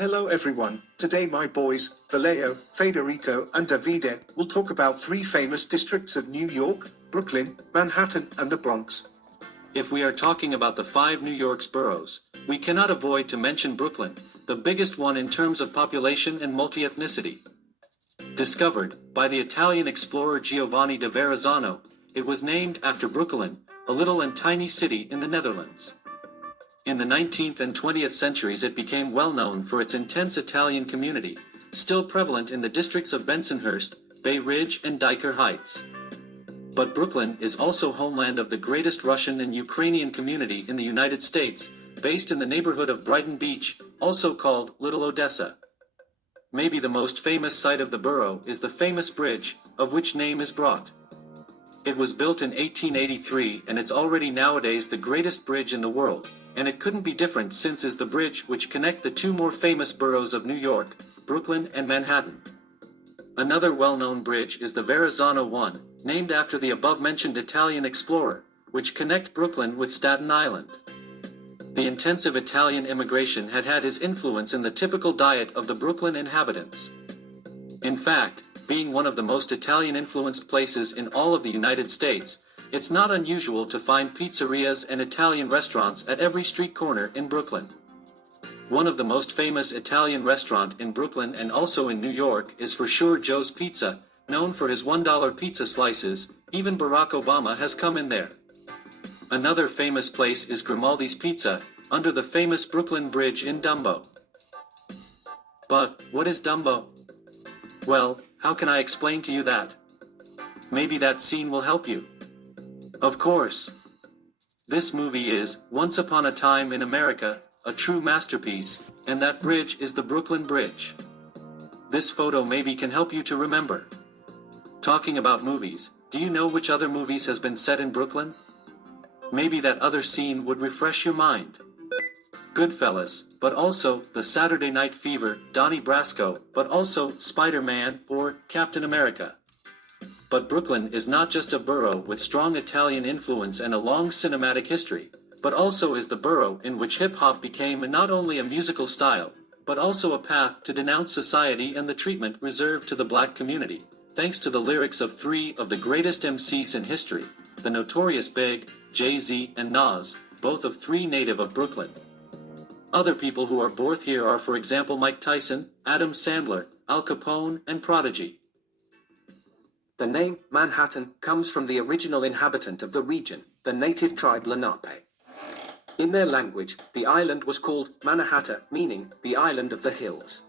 Hello everyone, today my boys, Vallejo, Federico and Davide, will talk about three famous districts of New York, Brooklyn, Manhattan and the Bronx. If we are talking about the five New York's boroughs, we cannot avoid to mention Brooklyn, the biggest one in terms of population and multi-ethnicity. Discovered by the Italian explorer Giovanni da Verrazzano, it was named after Brooklyn, a little and tiny city in the Netherlands. In the 19th and 20th centuries it became well known for its intense Italian community, still prevalent in the districts of Bensonhurst, Bay Ridge and Diker Heights. But Brooklyn is also homeland of the greatest Russian and Ukrainian community in the United States, based in the neighborhood of Brighton Beach, also called Little Odessa. Maybe the most famous site of the borough is the famous bridge, of which name is brought. It was built in 1883 and it's already nowadays the greatest bridge in the world, and it couldn't be different since is the bridge which connect the two more famous boroughs of New York, Brooklyn and Manhattan. Another well-known bridge is the Verrazzano one, named after the above-mentioned Italian explorer, which connect Brooklyn with Staten Island. The intensive Italian immigration had had his influence in the typical diet of the Brooklyn inhabitants. In fact, being one of the most Italian-influenced places in all of the United States, it's not unusual to find pizzerias and Italian restaurants at every street corner in Brooklyn. One of the most famous Italian restaurant in Brooklyn and also in New York is for sure Joe's Pizza, known for his $1 pizza slices. Even Barack Obama has come in there. Another famous place is Grimaldi's Pizza, under the famous Brooklyn Bridge in Dumbo. But, what is Dumbo? Well, how can I explain to you that? Maybe that scene will help you. Of course. This movie is, Once Upon a Time in America, a true masterpiece, and that bridge is the Brooklyn Bridge. This photo maybe can help you to remember. Talking about movies, do you know which other movies has been set in Brooklyn? Maybe that other scene would refresh your mind. Goodfellas, but also The Saturday Night Fever, Donnie Brasco, but also Spider-Man or Captain America. But Brooklyn is not just a borough with strong Italian influence and a long cinematic history, but also is the borough in which hip-hop became not only a musical style, but also a path to denounce society and the treatment reserved to the black community, thanks to the lyrics of three of the greatest MCs in history, the Notorious Big, Jay-Z and Nas, both of three native of Brooklyn. Other people who are born here are for example Mike Tyson, Adam Sandler, Al Capone and Prodigy. The name, Manhattan, comes from the original inhabitant of the region, the native tribe Lenape. In their language, the island was called Mannahatta, meaning, the island of the hills.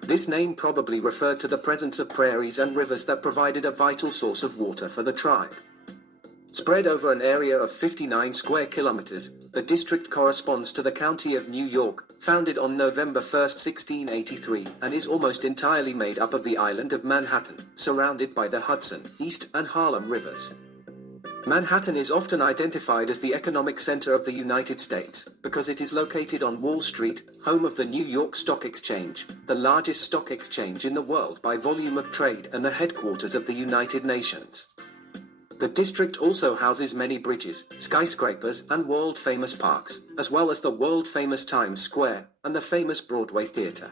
This name probably referred to the presence of prairies and rivers that provided a vital source of water for the tribe. Spread over an area of 59 square kilometers, the district corresponds to the county of New York, founded on November 1, 1683, and is almost entirely made up of the island of Manhattan, surrounded by the Hudson, East and Harlem rivers. Manhattan is often identified as the economic center of the United States, because it is located on Wall Street, home of the New York Stock Exchange, the largest stock exchange in the world by volume of trade and the headquarters of the United Nations. The district also houses many bridges, skyscrapers and world-famous parks, as well as the world-famous Times Square, and the famous Broadway Theater.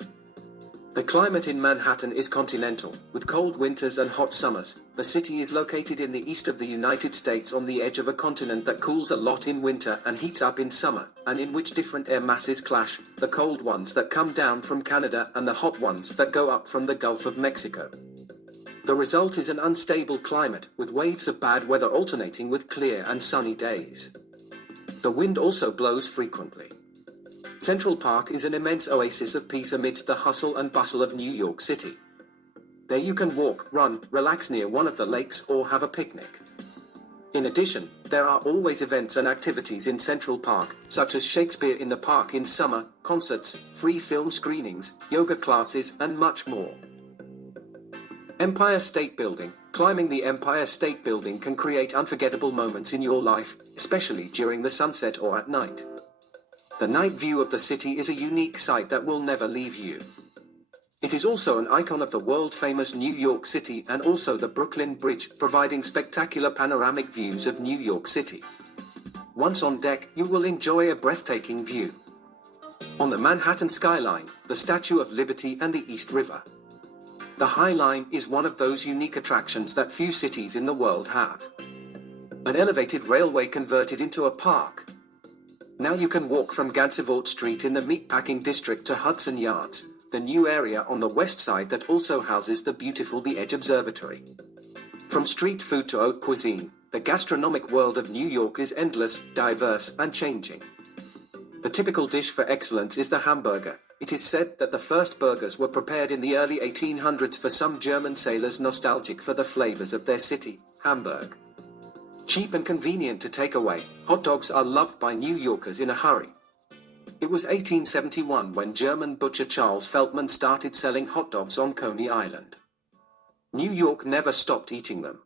The climate in Manhattan is continental, with cold winters and hot summers. The city is located in the east of the United States on the edge of a continent that cools a lot in winter and heats up in summer, and in which different air masses clash, the cold ones that come down from Canada and the hot ones that go up from the Gulf of Mexico. The result is an unstable climate, with waves of bad weather alternating with clear and sunny days. The wind also blows frequently. Central Park is an immense oasis of peace amidst the hustle and bustle of New York City. There you can walk, run, relax near one of the lakes or have a picnic. In addition, there are always events and activities in Central Park, such as Shakespeare in the Park in summer, concerts, free film screenings, yoga classes and much more. Empire State Building. Climbing the Empire State Building can create unforgettable moments in your life, especially during the sunset or at night. The night view of the city is a unique sight that will never leave you. It is also an icon of the world-famous New York City and also the Brooklyn Bridge, providing spectacular panoramic views of New York City. Once on deck, you will enjoy a breathtaking view. On the Manhattan skyline, the Statue of Liberty and the East River. The High Line is one of those unique attractions that few cities in the world have. An elevated railway converted into a park. Now you can walk from Gansevoort Street in the meatpacking district to Hudson Yards, the new area on the west side that also houses the beautiful The Edge Observatory. From street food to haute cuisine, the gastronomic world of New York is endless, diverse, and changing. The typical dish for excellence is the hamburger. It is said that the first burgers were prepared in the early 1800s for some German sailors nostalgic for the flavors of their city, Hamburg. Cheap and convenient to take away, hot dogs are loved by New Yorkers in a hurry. It was 1871 when German butcher Charles Feldman started selling hot dogs on Coney Island. New York never stopped eating them.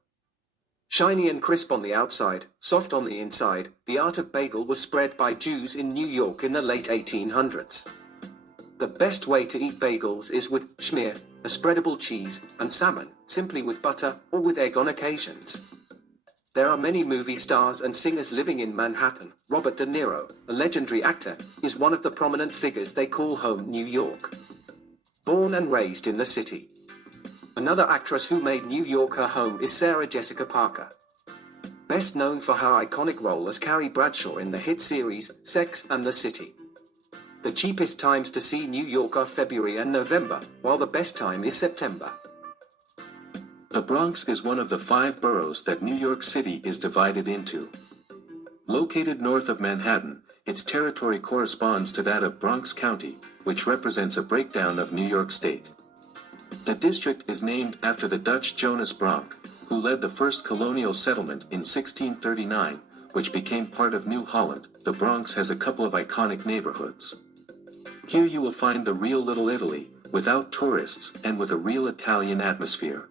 Shiny and crisp on the outside, soft on the inside, the art of bagel was spread by Jews in New York in the late 1800s. The best way to eat bagels is with schmear, a spreadable cheese, and salmon, simply with butter or with egg on occasions. There are many movie stars and singers living in Manhattan. Robert De Niro, a legendary actor, is one of the prominent figures they call home New York. Born and raised in the city. Another actress who made New York her home is Sarah Jessica Parker. Best known for her iconic role as Carrie Bradshaw in the hit series Sex and the City. The cheapest times to see New York are February and November, while the best time is September. The Bronx is one of the 5 boroughs that New York City is divided into. Located north of Manhattan, its territory corresponds to that of Bronx County, which represents a breakdown of New York State. The district is named after the Dutch Jonas Bronck, who led the first colonial settlement in 1639, which became part of New Holland. The Bronx has a couple of iconic neighborhoods. Here you will find the real Little Italy, without tourists and with a real Italian atmosphere.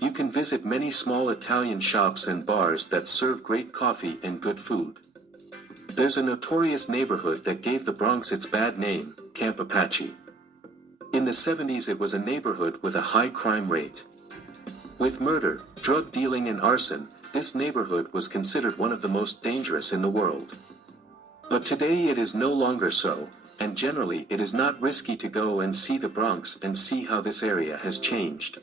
You can visit many small Italian shops and bars that serve great coffee and good food. There's a notorious neighborhood that gave the Bronx its bad name, Camp Apache. In the 70s it was a neighborhood with a high crime rate. With murder, drug dealing and arson, this neighborhood was considered one of the most dangerous in the world. But today it is no longer so, and generally it is not risky to go and see the Bronx and see how this area has changed.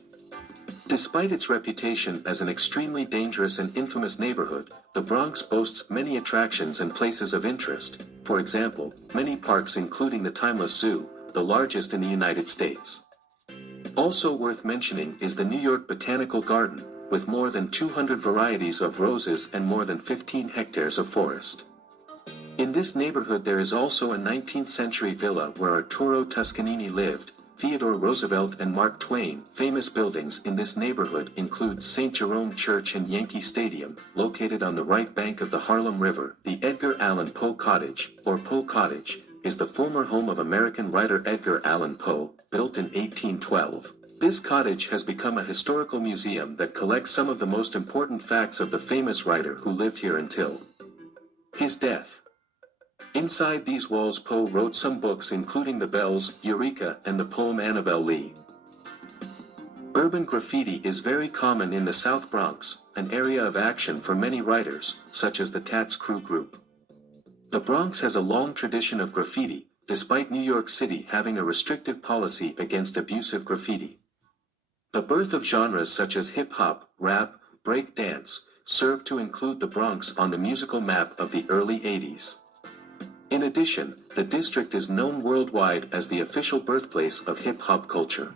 Despite its reputation as an extremely dangerous and infamous neighborhood, the Bronx boasts many attractions and places of interest. For example, many parks including the Timeless Zoo, the largest in the United States. Also worth mentioning is the New York Botanical Garden, with more than 200 varieties of roses and more than 15 hectares of forest. In this neighborhood there is also a 19th century villa where Arturo Toscanini lived, Theodore Roosevelt and Mark Twain. Famous buildings in this neighborhood include St. Jerome Church and Yankee Stadium, located on the right bank of the Harlem River. The Edgar Allan Poe Cottage, or Poe Cottage, is the former home of American writer Edgar Allan Poe, built in 1812. This cottage has become a historical museum that collects some of the most important facts of the famous writer who lived here until his death. Inside these walls Poe wrote some books including The Bells, Eureka, and the poem Annabel Lee. Urban graffiti is very common in the South Bronx, an area of action for many writers, such as the Tats Crew Group. The Bronx has a long tradition of graffiti, despite New York City having a restrictive policy against abusive graffiti. The birth of genres such as hip-hop, rap, break dance, served to include the Bronx on the musical map of the early 80s. In addition, the district is known worldwide as the official birthplace of hip-hop culture.